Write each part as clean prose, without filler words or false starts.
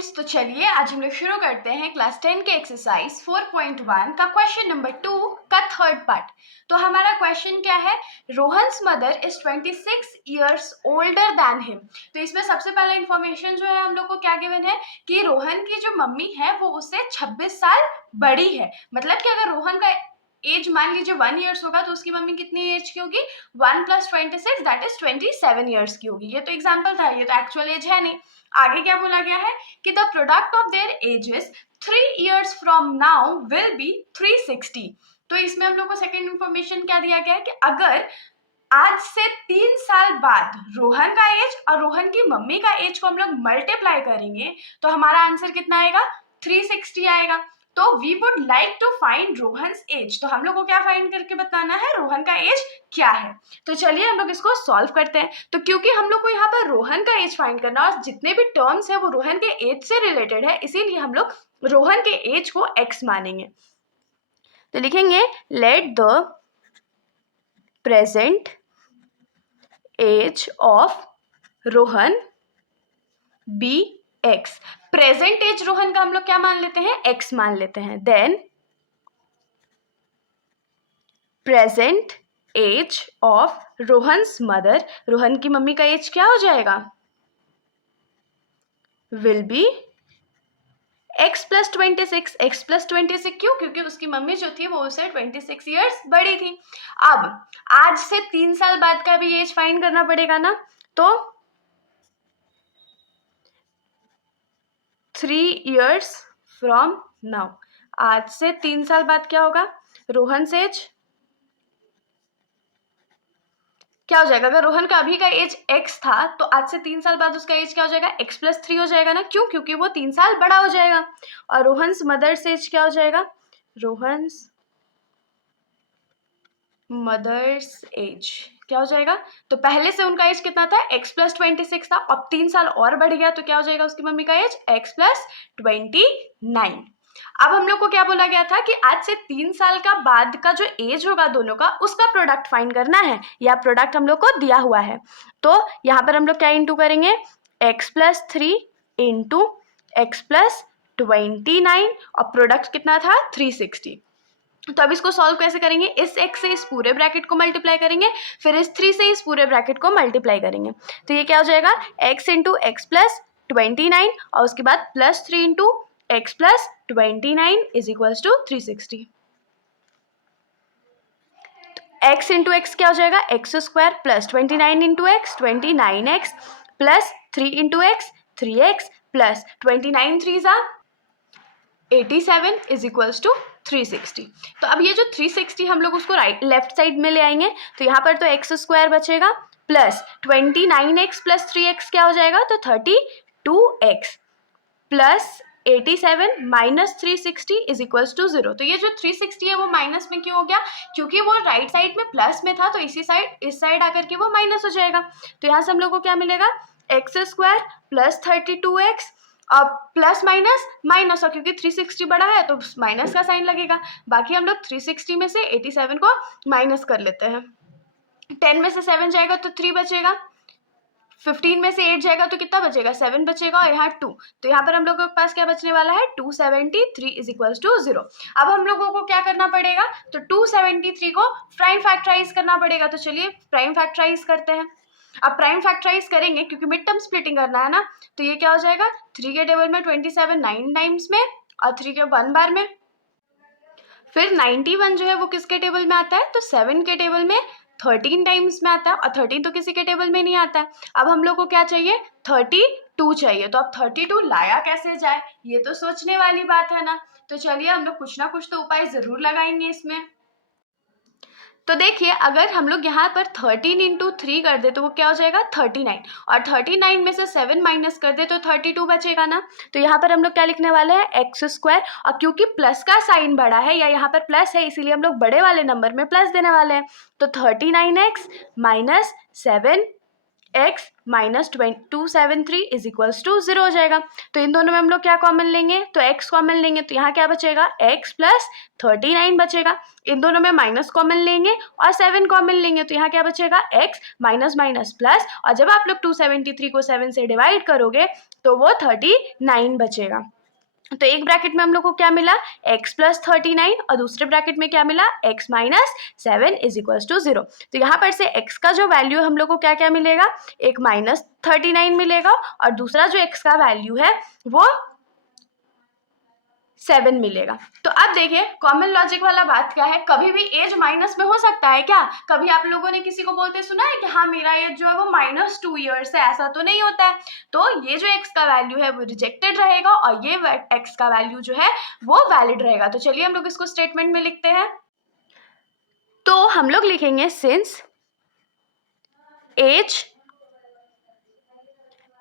Students, तो चलिए आज हम लोग शुरू करते हैं क्लास 10 के एक्सरसाइज 4.1 का क्वेश्चन नंबर 2 का थर्ड पार्ट। तो हमारा क्वेश्चन क्या है, Rohan's mother is 26 years older than him. तो इसमें सबसे पहला इंफॉर्मेशन जो है हम लोग को क्या गिवन है कि रोहन की जो मम्मी है वो उससे 26 साल बड़ी है। मतलब कि अगर रोहन का एज मान लीजिए 1 ईयर्स होगा तो उसकी मम्मी कितनी एज की होगी, 1 + 26 दैट इज 27 ईयर्स की होगी। ये तो एग्जाम्पल था, ये तो एक्चुअल एज है नहीं। आगे क्या बोला गया है कि the product of their edges 3 years from now will be 360। तो इसमें हम लोग को सेकेंड इंफॉर्मेशन क्या दिया गया है कि अगर आज से 3 साल बाद रोहन का एज और रोहन की मम्मी का एज को हम लोग मल्टीप्लाई करेंगे तो हमारा आंसर कितना आएगा, 360 आएगा। तो we would like to find Rohan's age. तो हम लोग को क्या फाइंड करके बताना है, रोहन का एज क्या है। तो चलिए हम लोग इसको सॉल्व करते हैं। तो क्योंकि हम लोग को यहाँ पर रोहन का एज फाइंड करना और जितने भी टर्म्स है वो रोहन के एज से रिलेटेड है, इसीलिए हम लोग रोहन के एज को x मानेंगे। तो लिखेंगे let the present age of Rohan be x। Present age Rohan का हम लोग क्या मान लेते हैं, x मान लेते हैं। Then present age of Rohan's mother, Rohan की मम्मी का एज क्या हो जाएगा, विल बी x + 26। x + 26 क्यों, क्योंकि उसकी मम्मी जो थी वो उसे 26 ईयर्स बड़ी थी। अब आज से 3 साल बाद का भी एज फाइंड करना पड़ेगा ना, तो 3 ईयर्स फ्रॉम नाउ, आज से 3 साल बाद क्या होगा, रोहन से एज क्या हो जाएगा, अगर रोहन का अभी का एज x था तो आज से 3 साल बाद उसका एज क्या हो जाएगा, x + 3 हो जाएगा ना। क्यों, क्योंकि वो 3 साल बड़ा हो जाएगा। और रोहन्स मदर्स एज क्या हो जाएगा, रोहन्स मदर्स एज क्या हो जाएगा, तो पहले से उनका एज कितना था, x + 26 था। अब 3 साल और बढ़ गया तो क्या हो जाएगा उसकी मम्मी का एज, x + 29। अब हम लोग को क्या बोला गया था कि आज से 3 साल का बाद का जो एज होगा दोनों का, उसका प्रोडक्ट फाइंड करना है। या प्रोडक्ट हम लोग को दिया हुआ है, तो यहाँ पर हम लोग क्या इंटू करेंगे, x + 3 इंटू x + 29 और प्रोडक्ट कितना था 360। तो अब इसको सॉल्व कैसे करेंगे, इस x से इस पूरे ब्रैकेट को मल्टीप्लाई करेंगे, फिर इस 3 से इस पूरे ब्रैकेट को मल्टीप्लाई करेंगे। तो ये क्या हो जाएगा, x इंटू x + 29 और उसके बाद +3 into x + 29 is equals to 360। x into x क्या हो जाएगा, x² + 29 into x 29x + 3 into x 3x + 29 3 ज़ा 87 इज इक्वल्स टू 360। तो अब ये जो 360 हम लोग उसको लेफ्ट साइड में ले आएंगे, तो यहाँ पर तो x² बचेगा प्लस 29x + 3x क्या हो जाएगा, तो 32x plus 87 minus 360 is equals to 0। तो ये जो 360 है वो माइनस में क्यों हो गया, क्योंकि वो राइट साइड में प्लस में था, तो इसी साइड इस साइड आकर के वो माइनस हो जाएगा। तो यहाँ से हम लोग को क्या मिलेगा, x² + 32x अब प्लस माइनस माइनस, और क्योंकि 360 बड़ा है तो माइनस का साइन लगेगा। बाकी हम लोग 360 में से 87 को माइनस कर लेते हैं। 10 में से 7 जाएगा तो 3 बचेगा, 15 में से 8 जाएगा तो कितना बचेगा, 7 बचेगा, और यहाँ 2। तो यहाँ पर हम लोगों के पास क्या बचने वाला है, 273 इज इक्वल्स टू 0। अब हम लोगों को क्या करना पड़ेगा, तो 273 को प्राइम फैक्टराइज करना पड़ेगा। तो चलिए प्राइम फैक्टराइज करते हैं। अब प्राइम फैक्टराइज करेंगे क्योंकि मिड टर्म स्प्लिटिंग करना है ना, तो ये क्या हो जाएगा, 3 के टेबल में 27 9 टाइम्स में और 3 के 1 बार में। फिर 91 जो है वो किसके टेबल में आता है, तो 7 के टेबल में 13 टाइम्स में आता है, और 13 तो किसी के टेबल में नहीं आता है। अब हम लोग को क्या चाहिए, 32 चाहिए। तो अब 32 लाया कैसे जाए, ये तो सोचने वाली बात है ना। तो चलिए हम लोग कुछ ना कुछ तो उपाय जरूर लगाएंगे इसमें। तो देखिए अगर हम लोग यहाँ पर 13 इंटू 3 कर दे तो वो क्या हो जाएगा, 39, और 39 में से 7 माइनस कर दे तो 32 बचेगा ना। तो यहाँ पर हम लोग क्या लिखने वाले हैं, x², और क्योंकि प्लस का साइन बड़ा है या यहाँ पर प्लस है इसीलिए हम लोग बड़े वाले नंबर में प्लस देने वाले हैं। तो 39x - 7 x minus 273 is equals to 0 हो जाएगा। तो इन दोनों में हम लोग क्या कॉमन लेंगे, तो x कॉमन लेंगे, तो यहाँ क्या बचेगा, x प्लस 39 बचेगा। इन दोनों में माइनस कॉमन लेंगे और 7 कॉमन लेंगे, तो यहाँ क्या बचेगा, x माइनस माइनस प्लस, और जब आप लोग 273 को 7 से डिवाइड करोगे तो वो 39 बचेगा। तो एक ब्रैकेट में हम लोग को क्या मिला, x प्लस 39, और दूसरे ब्रैकेट में क्या मिला, x minus 7 is equals to 0। तो यहाँ पर से x का जो वैल्यू हम लोग को क्या क्या मिलेगा, एक माइनस 39 मिलेगा और दूसरा जो x का वैल्यू है वो 7 मिलेगा। तो अब देखिए कॉमन लॉजिक वाला बात क्या है, कभी भी एज माइनस में हो सकता है क्या, कभी आप लोगों ने किसी को बोलते सुना है कि हाँ मेरा एज जो है वो -2 ईयर्स है, ऐसा तो नहीं होता है। तो ये जो x का वैल्यू है वो रिजेक्टेड रहेगा और ये x का वैल्यू जो है वो वैलिड रहेगा। तो चलिए हम लोग इसको स्टेटमेंट में लिखते हैं। तो हम लोग लिखेंगे since age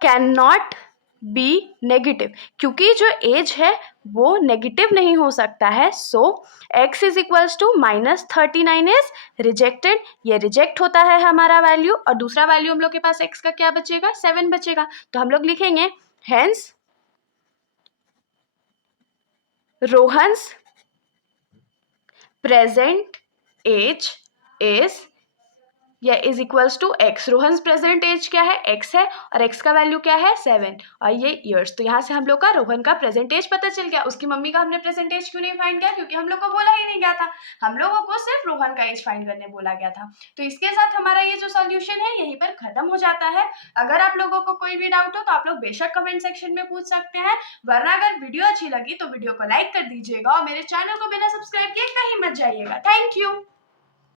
can not be negative, क्योंकि जो एज है वो नेगेटिव नहीं हो सकता है, so x is equals to -39 is rejected, ये रिजेक्ट होता है हमारा वैल्यू, और दूसरा वैल्यू हम लोग के पास x का क्या बचेगा, 7 बचेगा। तो हम लोग लिखेंगे hence Rohan's present age is या is equals to x। Rohan's present age क्या है, x है, और x का वैल्यू क्या है, 7, और ये ईयर्स। तो यहाँ से हम लोग का रोहन का प्रेजेंट एज पता चल गया। उसकी मम्मी का हमने प्रेजेंट एज क्यों नहीं फाइंड किया, क्योंकि हम लोग को बोला ही नहीं गया था, हम लोगों को सिर्फ रोहन का एज फाइंड करने बोला गया था। तो इसके साथ हमारा ये जो सॉल्यूशन है यहीं पर खत्म हो जाता है। अगर आप लोगों को कोई भी डाउट हो तो आप लोग बेशक कमेंट सेक्शन में पूछ सकते हैं, वरना अगर वीडियो अच्छी लगी तो वीडियो को लाइक कर दीजिएगा और मेरे चैनल को बिना सब्सक्राइब किए कहीं मत जाइएगा। Thank you.